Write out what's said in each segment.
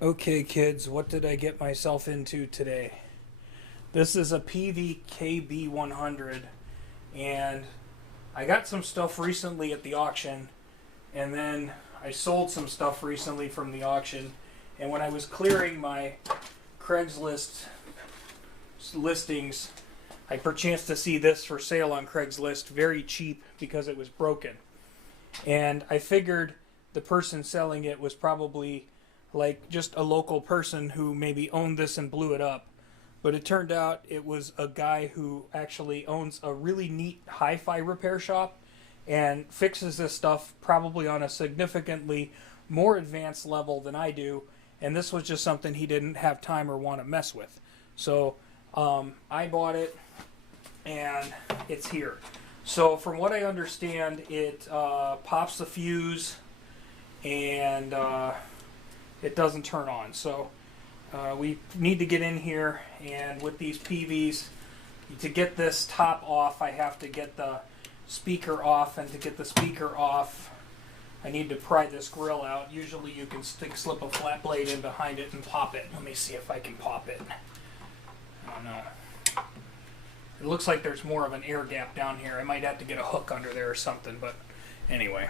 Okay, kids, what did I get myself into today? This is a Peavey KB100, and I got some stuff recently at the auction, and then I sold some stuff recently from the auction, and when I was clearing my Craigslist listings, I perchanced to see this for sale on Craigslist very cheap because it was broken. And I figured the person selling it was probably like just a local person who maybe owned this and blew it up. But it turned out it was a guy who actually owns a really neat hi-fi repair shop and fixes this stuff probably on a significantly more advanced level than I do. And this was just something he didn't have time or want to mess with. So I bought it and it's here. So from what I understand, it pops the fuse and it doesn't turn on. So we need to get in here, and with these Peaveys, to get this top off, I have to get the speaker off, and to get the speaker off, I need to pry this grill out. Usually you can slip a flat blade in behind it and pop it. Let me see if I can pop it. I don't know. It looks like there's more of an air gap down here. I might have to get a hook under there or something, but anyway.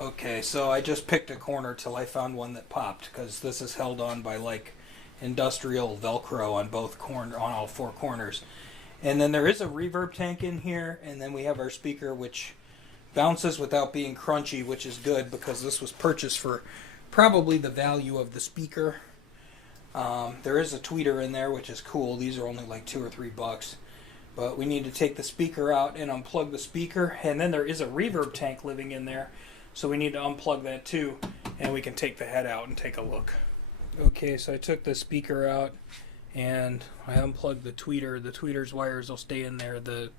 Okay, so I just picked a corner till I found one that popped, because this is held on by like industrial Velcro on all four corners. And then there is a reverb tank in here, and then we have our speaker, which bounces without being crunchy, which is good because this was purchased for probably the value of the speaker. There is a tweeter in there, which is cool. These are only like $2 or $3. But we need to take the speaker out and unplug the speaker, and then there is a reverb tank living in there. So we need to unplug that too, and we can take the head out and take a look. Okay, so I took the speaker out and I unplugged the tweeter. The tweeter's wires will stay in there. The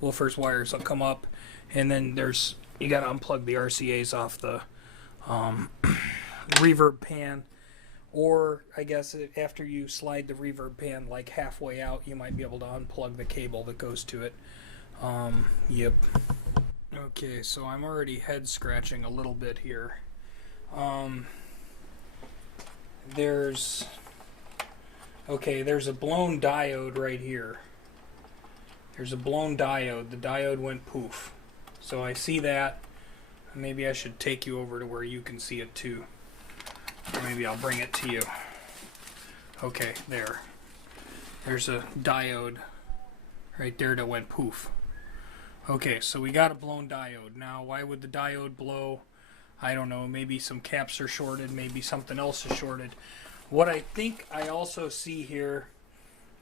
woofer's wires will come up, and then you got to unplug the RCA's off the reverb pan. Or I guess after you slide the reverb pan like halfway out, you might be able to unplug the cable that goes to it. Yep. Okay, so I'm already head scratching a little bit here. There's a blown diode right here. There's a blown diode. The diode went poof. So I see that. Maybe I should take you over to where you can see it too. Or maybe I'll bring it to you. Okay, there. There's a diode right there that went poof. Okay, so we got a blown diode. Now, why would the diode blow? I don't know. Maybe some caps are shorted. Maybe something else is shorted. What I think I also see here,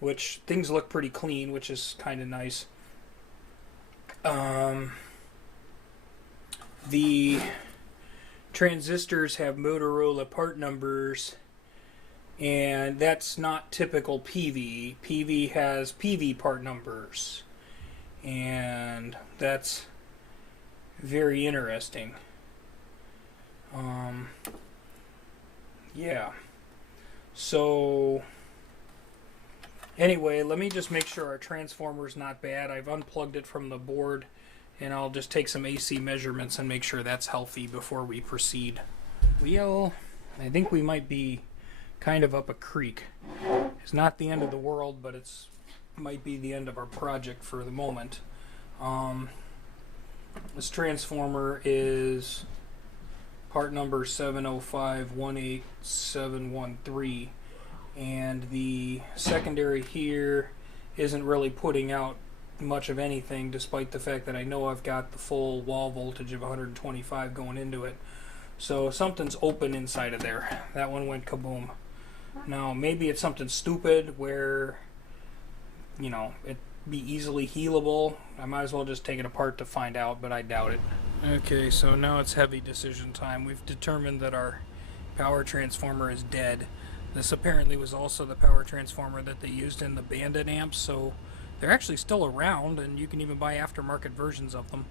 which things look pretty clean, which is kind of nice. The transistors have Motorola part numbers, and that's not typical Peavey. Peavey has Peavey part numbers, and that's very interesting. Yeah. So anyway, let me just make sure our transformer's not bad. I've unplugged it from the board, and I'll just take some AC measurements and make sure that's healthy before we proceed. I think we might be kind of up a creek. It's not the end of the world, but it's might be the end of our project for the moment. This transformer is part number 705-18713, and the secondary here isn't really putting out much of anything, despite the fact that I know I've got the full wall voltage of 125 going into it. So something's open inside of there. That one went kaboom. Now maybe it's something stupid where, you know, it'd be easily healable. I might as well just take it apart to find out, but I doubt it. Okay, so now it's heavy decision time. We've determined that our power transformer is dead. This apparently was also the power transformer that they used in the Bandit amps, so they're actually still around, and you can even buy aftermarket versions of them.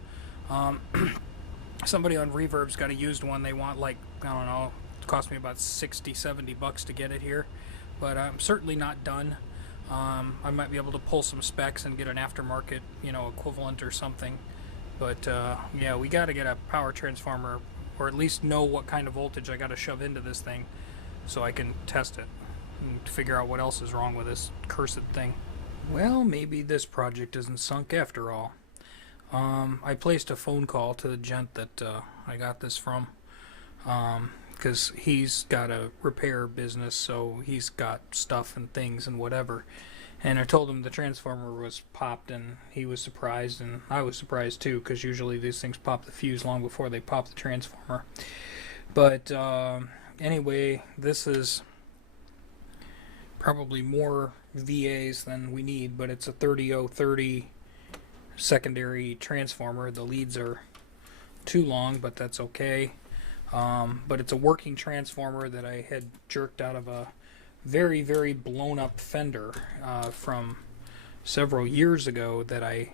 Somebody on Reverb's got a used one. They want, like, I don't know, it cost me about $60-70 to get it here, but I'm certainly not done. I might be able to pull some specs and get an aftermarket, you know, equivalent or something. But yeah, we got to get a power transformer, or at least know what kind of voltage I got to shove into this thing. so I can test it and figure out what else is wrong with this cursed thing. Well, maybe this project isn't sunk after all. I placed a phone call to the gent that I got this from, because he's got a repair business, so he's got stuff and things and whatever. And I told him the transformer was popped, and he was surprised, and I was surprised too, because usually these things pop the fuse long before they pop the transformer. But anyway, this is probably more VAs than we need, but it's a 30030 secondary transformer. The leads are too long, but that's okay. But it's a working transformer that I had jerked out of a very, very blown up fender from several years ago that I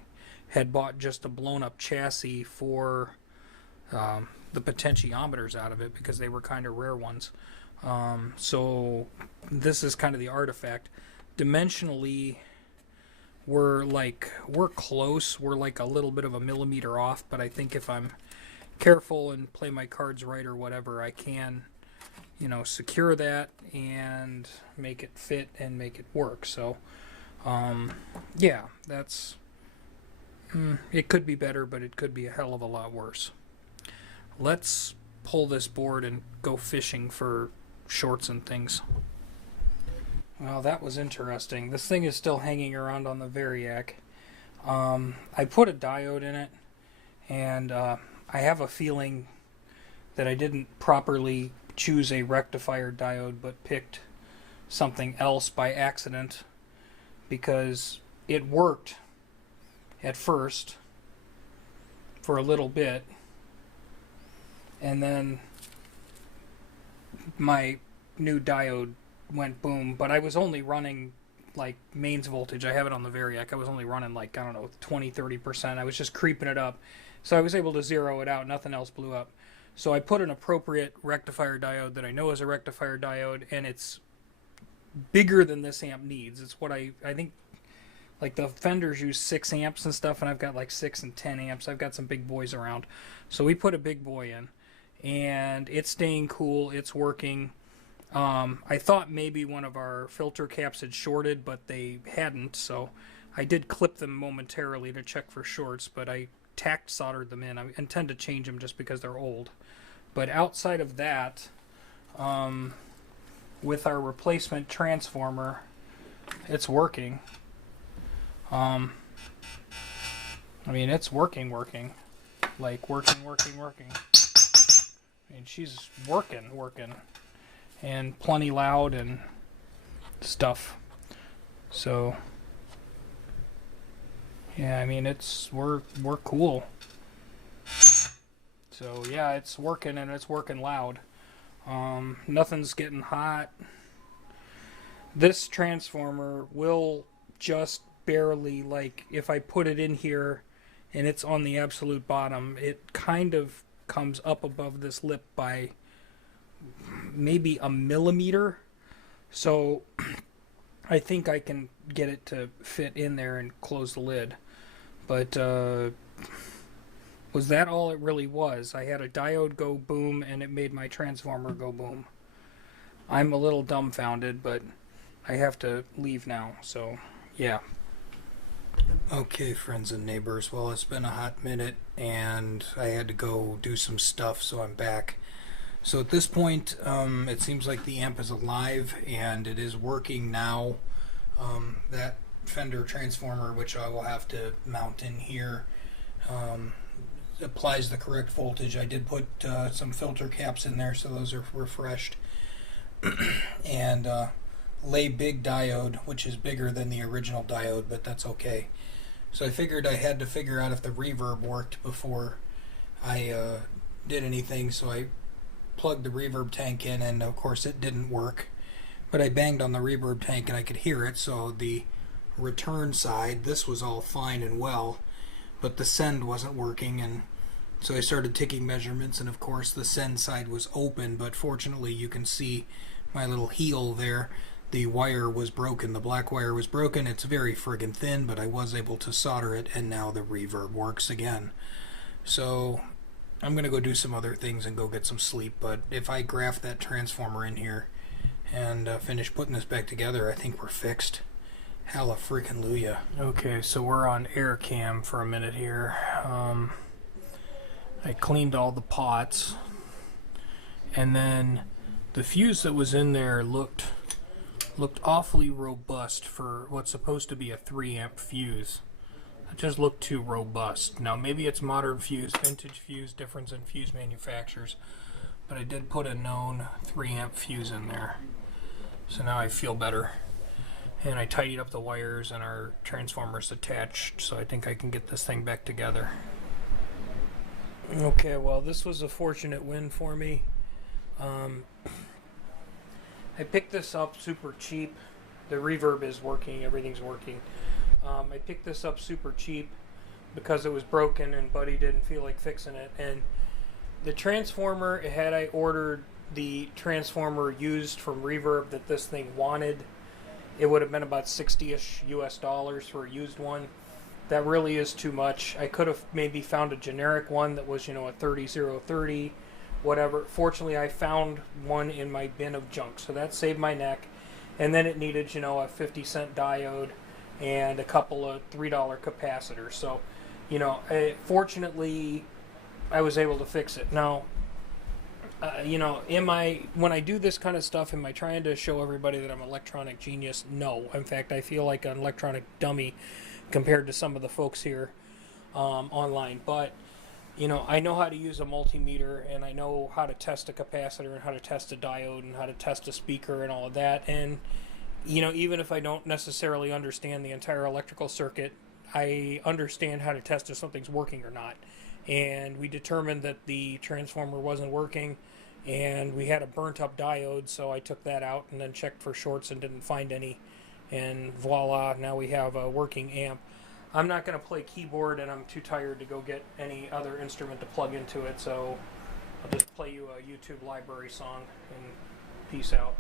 had bought just a blown up chassis for the potentiometers out of it, because they were kind of rare ones. So this is kind of the artifact. Dimensionally, we're close. We're like a little bit of a millimeter off, but I think if I'm careful and play my cards right or whatever, I can, you know, secure that and make it fit and make it work. So yeah, that's it could be better, but it could be a hell of a lot worse. Let's pull this board and go fishing for shorts and things. Well, that was interesting. This thing is still hanging around on the Variac. I put a diode in it, and I have a feeling that I didn't properly choose a rectifier diode, but picked something else by accident, because it worked at first for a little bit, and then my new diode went boom, but I was only running like mains voltage. I have it on the Variac. I was only running like, I don't know, 20-30%. I was just creeping it up, so I was able to zero it out. Nothing else blew up. So I put an appropriate rectifier diode that I know is a rectifier diode, and it's bigger than this amp needs. It's what I think, like the Fenders use 6 amps and stuff, and I've got like 6 and 10 amps. I've got some big boys around. So we put a big boy in, and it's staying cool. It's working. I thought maybe one of our filter caps had shorted, but they hadn't, so I did clip them momentarily to check for shorts, but I tack soldered them in. I intend to change them just because they're old. But outside of that, with our replacement transformer, it's working. I mean, it's working. Like, working. I mean, she's working. And plenty loud and stuff. So yeah, I mean, we're cool. So yeah, it's working, and it's working loud. Nothing's getting hot. This transformer will just barely, like, if I put it in here and it's on the absolute bottom, it kind of comes up above this lip by maybe a millimeter. So I think I can get it to fit in there and close the lid. But was that all it really was? I had a diode go boom, and it made my transformer go boom. I'm a little dumbfounded, but I have to leave now, so yeah. Okay, friends and neighbors, well, it's been a hot minute, and I had to go do some stuff, so I'm back. So at this point, it seems like the amp is alive, and it is working now. That Fender transformer, which I will have to mount in here, applies the correct voltage. I did put some filter caps in there, so those are refreshed. And lay big diode, which is bigger than the original diode, but that's okay. So I figured I had to figure out if the reverb worked before I did anything, so I plugged the reverb tank in, and of course it didn't work. But I banged on the reverb tank and I could hear it, so the return side, this was all fine and well, but the send wasn't working, and so I started taking measurements, and of course the send side was open, but fortunately you can see my little heel there. The wire was broken, the black wire was broken. It's very friggin' thin, but I was able to solder it, and now the reverb works again. So I'm gonna go do some other things and go get some sleep, but if I graft that transformer in here, and finish putting this back together. I think we're fixed. Hella freaking Luya. Okay, so we're on air cam for a minute here. I cleaned all the pots, and then the fuse that was in there looked awfully robust for what's supposed to be a 3-amp fuse. It just looked too robust. Now maybe it's modern fuse, vintage fuse, difference in fuse manufacturers, but I did put a known 3-amp fuse in there. So now I feel better. And I tidied up the wires, and our transformer's attached, so I think I can get this thing back together. Okay, well, this was a fortunate win for me. I picked this up super cheap. The reverb is working, everything's working. I picked this up super cheap because it was broken and Buddy didn't feel like fixing it. And the transformer, had I ordered the transformer used from Reverb that this thing wanted, it would have been about $60-ish US for a used one. That really is too much. I could have maybe found a generic one that was, a 30030, whatever. Fortunately, I found one in my bin of junk, so that saved my neck. And then it needed, a 50-cent diode and a couple of $3 capacitors. So, fortunately, I was able to fix it. Now, when I do this kind of stuff, am I trying to show everybody that I'm an electronic genius? No. In fact, I feel like an electronic dummy compared to some of the folks here online. But, I know how to use a multimeter, and I know how to test a capacitor and how to test a diode and how to test a speaker and all of that. And, even if I don't necessarily understand the entire electrical circuit, I understand how to test if something's working or not. And we determined that the transformer wasn't working, and we had a burnt up diode, so I took that out and then checked for shorts and didn't find any, and voila, now we have a working amp. I'm not going to play keyboard, and I'm too tired to go get any other instrument to plug into it, so I'll just play you a YouTube library song, and peace out.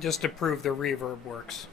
Just to prove the reverb works.